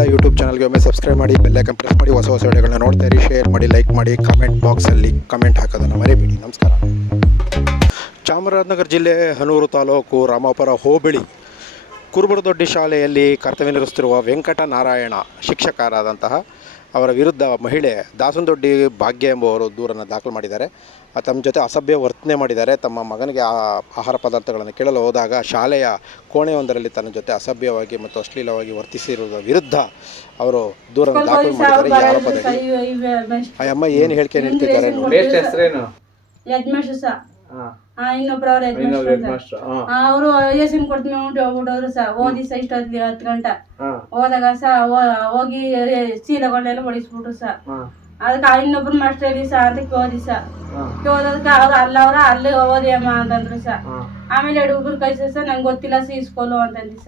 ಹವಳ YouTube ಚಾನಲ್ಗೆ ಒಮ್ಮೆ subscribe ಮಾಡಿ, ಬೆಲ್ ಐಕಾನ್ ಪ್ರೆಸ್ ಮಾಡಿ, ಹೊಸ ಹೊಸ ವಿಡಿಯೋಗಳನ್ನ ನೋಡ್ತಾ ಇರಿ. ಶೇರ್ ಮಾಡಿ, ಲೈಕ್ ಮಾಡಿ, ಕಾಮೆಂಟ್ ಬಾಕ್ಸಲ್ಲಿ ಕಮೆಂಟ್ ಹಾಕೋದನ್ನು ಮರಿಬೇಡಿ. ನಮಸ್ಕಾರ. ಚಾಮರಾಜನಗರ ಜಿಲ್ಲೆ ಹನೂರು ತಾಲೂಕು ರಾಮಾಪುರ ಹೋಬಳಿ ಕುರುಬರದೊಡ್ಡಿ ಶಾಲೆಯಲ್ಲಿ ಕರ್ತವ್ಯ ನಿರ್ವಹಿಸುತ್ತಿರುವ ವೆಂಕಟನಾರಾಯಣ ಶಿಕ್ಷಕರಾದಂತಹ ಅವರ ವಿರುದ್ಧ ಮಹಿಳೆ ದಾಸನದೊಡ್ಡಿ ಭಾಗ್ಯ ಎಂಬುವರು ದೂರನ್ನು ದಾಖಲು ಮಾಡಿದ್ದಾರೆ. ತಮ್ಮ ಜೊತೆ ಅಸಭ್ಯ ವರ್ತನೆ ಮಾಡಿದ್ದಾರೆ. ತಮ್ಮ ಮಗನಿಗೆ ಆಹಾರ ಪದಾರ್ಥಗಳನ್ನು ಕೇಳಲು ಹೋದಾಗ ಶಾಲೆಯ ಕೋಣೆಯೊಂದರಲ್ಲಿ ತನ್ನ ಜೊತೆ ಅಸಭ್ಯವಾಗಿ ಮತ್ತು ಅಶ್ಲೀಲವಾಗಿ ವರ್ತಿಸಿರುವುದರ ವಿರುದ್ಧ ಅವರು ದೂರನ್ನು ದಾಖಲು ಮಾಡಿದ್ದಾರೆ. ಈ ಆರೋಪದಲ್ಲಿ ಆ ಅಮ್ಮ ಏನು ಹೇಳಿಕೆ ನೀಡ್ತಿದ್ದಾರೆ ನೋಡಿ. ಅವರು ಎಸಿನ್ ಕೊಡ್ತೀನಿ ಹೋಗ್ಬಿಟ್ಟವ್ರು ಓದಿ ಇಷ್ಟೊತ್ಲಿ 10 ಗಂಟೆ ಹೋದಾಗ ಹೋಗಿ ಚೀಲಗಳನ್ನೆಲ್ಲ ಹೊಡಿಸ್ಬಿಟ್ರು ಅದಕ್ಕೆ ಇನ್ನೊಬ್ರು ಮಾಸ್ಟರ್ ಹೇಳಿ ಅಂತ ಕೇಳಿದಿ ಕೇಳೋದಕ್ಕೆ ಅವ್ರು ಅಲ್ಲಿ ಓದಿ ಅಮ್ಮ ಅಂತಂದ್ರು ಆಮೇಲೆ 2 ಹುಡುಗರು ಕಳ್ಸ ನಂಗೆ ಗೊತ್ತಿಲ್ಲ ಇಸ್ಕೊಲು ಅಂತಂದಿ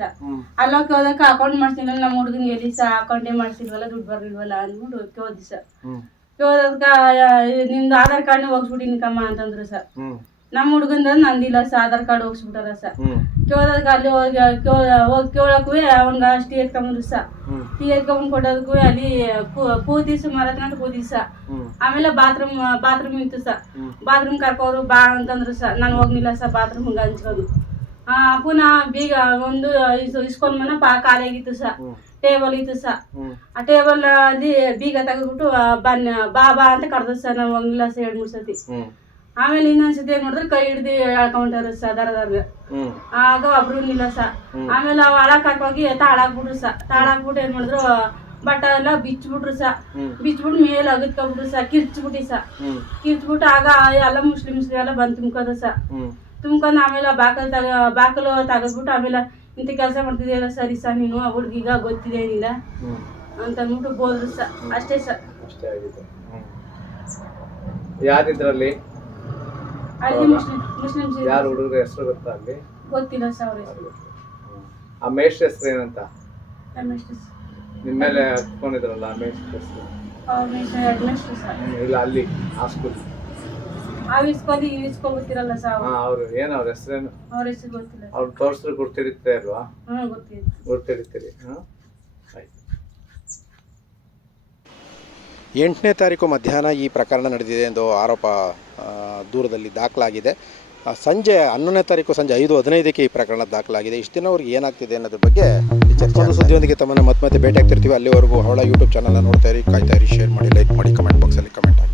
ಅಲ್ಲ ಕೇಳೋದಕ್ಕೆ ಅಕೌಂಟ್ ಮಾಡ್ಸಿಲ್ಲ ನಮ್ಮ ಹುಡುಗನ್ ಹೇಳಿ ಅಕೌಂಟೇ ಮಾಡ್ಸಿಲ್ವಲ್ಲ ದುಡ್ಡು ಬರ್ಲಿಲ್ವಲ್ಲ ಅಂದ್ಬಿಟ್ಟು ಕೇಳಿದಿ ಕೇಳೋದಕ್ಕ ನಿಮ್ದು ಆಧಾರ್ ಕಾರ್ಡ್ ಹೋಗ್ಸ್ಬಿಟ್ಟಿನಿ ಕಮ್ಮ ಅಂತಂದ್ರು ನಮ್ಮ ಹುಡುಗಂದ ನಂದಿಲ್ಲ ಆಧಾರ್ ಕಾರ್ಡ್ ಹೋಗ್ಸ್ಬಿಟ್ಟಾರ ಕೇಳೋದಕ್ಕೆ ಅಲ್ಲಿ ಹೋಗಿ ಕೇಳಕ್ಕೂ ಅವನ್ಗ ಟೀ ಎತ್ಕೊಂಬಂದ್ರು ಟೀ ಎತ್ಕೊಂಡ್ ಕೊಡೋದಕ್ಕೂ ಅಲ್ಲಿ ಕೂತಿ ಸುಮಾರು ಕೂತಿ ಆಮೇಲೆ ಬಾತ್ರೂಮ್ ಇತ್ತು ಬಾತ್ರೂಮ್ ಕರ್ಕೋರು ಬಾ ಅಂತಂದ್ರು ನಾನು ಹೋಗ್ನಿಲ್ಲ ಬಾತ್ರೂಮ್ ಹಂಗ ಹಂಚ್ಕೋದು ಪುನಃ ಬೀಗ ಒಂದು ಇಸ್ಕೊಂಡ್ ಮನ ಖಾಲಿಯಾಗಿತ್ತು ಟೇಬಲ್ ಇತ್ತು ಆ ಟೇಬಲ್ ಅಲ್ಲಿ ಬೀಗ ತೆಗೆದ್ಬಿಟ್ಟು ಬಾ ಅಂತ ಕರ್ದ ನಾವು ಹೋಗ್ಲಿಲ್ಲ 2-3 ಸತಿ. ಆಮೇಲೆ ಇನ್ನೊಂದ್ಸತಿ ಏನ್ ಮಾಡಿದ್ರೆ ಕೈ ಹಿಡ್ದು ಎಳ್ಕೊಂಡ್ರ ದರದಾಗ ಆಗ ಒಬ್ರು ನಿಲ್ಲ ಆಮೇಲೆ ಅವ್ ಹಳಕ್ ಹಾಕೋಗಿ ತಾಳಾಕ್ಬಿಟ್ರು ತಾಳಾಕ್ಬಿಟ್ಟು ಏನ್ ಮಾಡಿದ್ರು ಬಟ್ಟ ಎಲ್ಲ ಬಿಚ್ಬಿಟ್ರು ಬಿಚ್ಬಿಟ್ಟು ಮೇಲೆ ಅಗತ್ಕೊಬಿಟ್ರು ಕಿರ್ಚ್ಬಿಟ್ಟಿ ಕಿರ್ಚ್ಬಿಟ್ಟು ಆಗ ಎಲ್ಲ ಮುಸ್ಲಿಮ್ಸ್ ಎಲ್ಲ ಬಂದ್ ತುಂಬ್ಕೋದು ತುಂಬ್ಕೊಂಡ್ ಆಮೇಲೆ ಬಾಕಲು ತಗದ್ಬಿಟ್ಟು ಆಮೇಲೆ ಇಂಥ ಕೆಲಸ ಮಾಡ್ತಿದ್ದೀರ ಸರಿ ನೀನು ಹುಡ್ಗೀಗ ಗೊತ್ತಿದೆ ಏನಿಲ್ಲ ಅಂತ ಅಂದ್ಬಿಟ್ಟು ಬೋದ್ರು ಅಷ್ಟೇ ಯಾರಿದ್ರಲ್ಲಿ ಅಲ್ಲಿ ಮುಸ್ಲಿಮ್ಸ್ ಯಾರು ಹುಡುಗರ ಹೆಸರು ಗೊತ್ತಾ ಅಲ್ಲಿ ಗೊತ್ತಿಲ್ಲ ಅವ್ರ ಹೆಸರು. ಆ ಮೇಷ್ಟ್ರ ಹೆಸರು ಏನಂತ ನಿಮ್ಮ ಮೇಲೆ ಹತ್ಕೊಂಡಿದ್ರಲ್ಲ ಆ ಮೇಷ್ಟ್ರ ಹೆಸರು ಇಲ್ಲ ಅಲ್ಲಿ ಆ ಸ್ಕೂಲ್ ಗೊತ್ತಿರಲ್ಲ ಅವ್ರು ಏನು ಅವ್ರ ಹೆಸರೇನು ಅವ್ರ ಹೆಸರು ಗೊತ್ತಿಲ್ಲ. ಅವ್ರು ತೋರಿಸಿದ್ರೆ ಗುರ್ತಿಡಿತೀರಿ ಅಲ್ವಾ? ಗುರ್ತಿಡಿತೀರಿ. 8ನೇ ತಾರೀಕು ಮಧ್ಯಾಹ್ನ ಈ ಪ್ರಕರಣ ನಡೆದಿದೆ ಎಂದು ಆರೋಪ ದೂರದಲ್ಲಿ ದಾಖಲಾಗಿದೆ. ಸಂಜೆ 11ನೇ ತಾರೀಕು ಸಂಜೆ 5:15ಕ್ಕೆ ಈ ಪ್ರಕರಣ ದಾಖಲಾಗಿದೆ. ಇಷ್ಟು ದಿನ ಅವ್ರಿಗೆ ಏನಾಗ್ತಿದೆ ಅನ್ನೋದ್ರ ಬಗ್ಗೆ ಚರ್ಚೆ ಸುದ್ದಿಯೊಂದಿಗೆ ತಮ್ಮನ್ನು ಮತ್ತೆ ಭೇಟಿ ಆಗ್ತಿರ್ತೀವಿ. ಅಲ್ಲಿವರೆಗೂ ಹವಳ ಯೂಟ್ಯೂಬ್ ಚಾನಲ್ನ ನೋಡ್ತಾ ಇರಿ, ಕಾಯ್ತಾ ಇರಿ, ಶೇರ್ ಮಾಡಿ, ಲೈಕ್ ಮಾಡಿ, ಕಮೆಂಟ್ ಬಾಕ್ಸಲ್ಲಿ ಕಮೆಂಟ್ ಹಾಕಿ.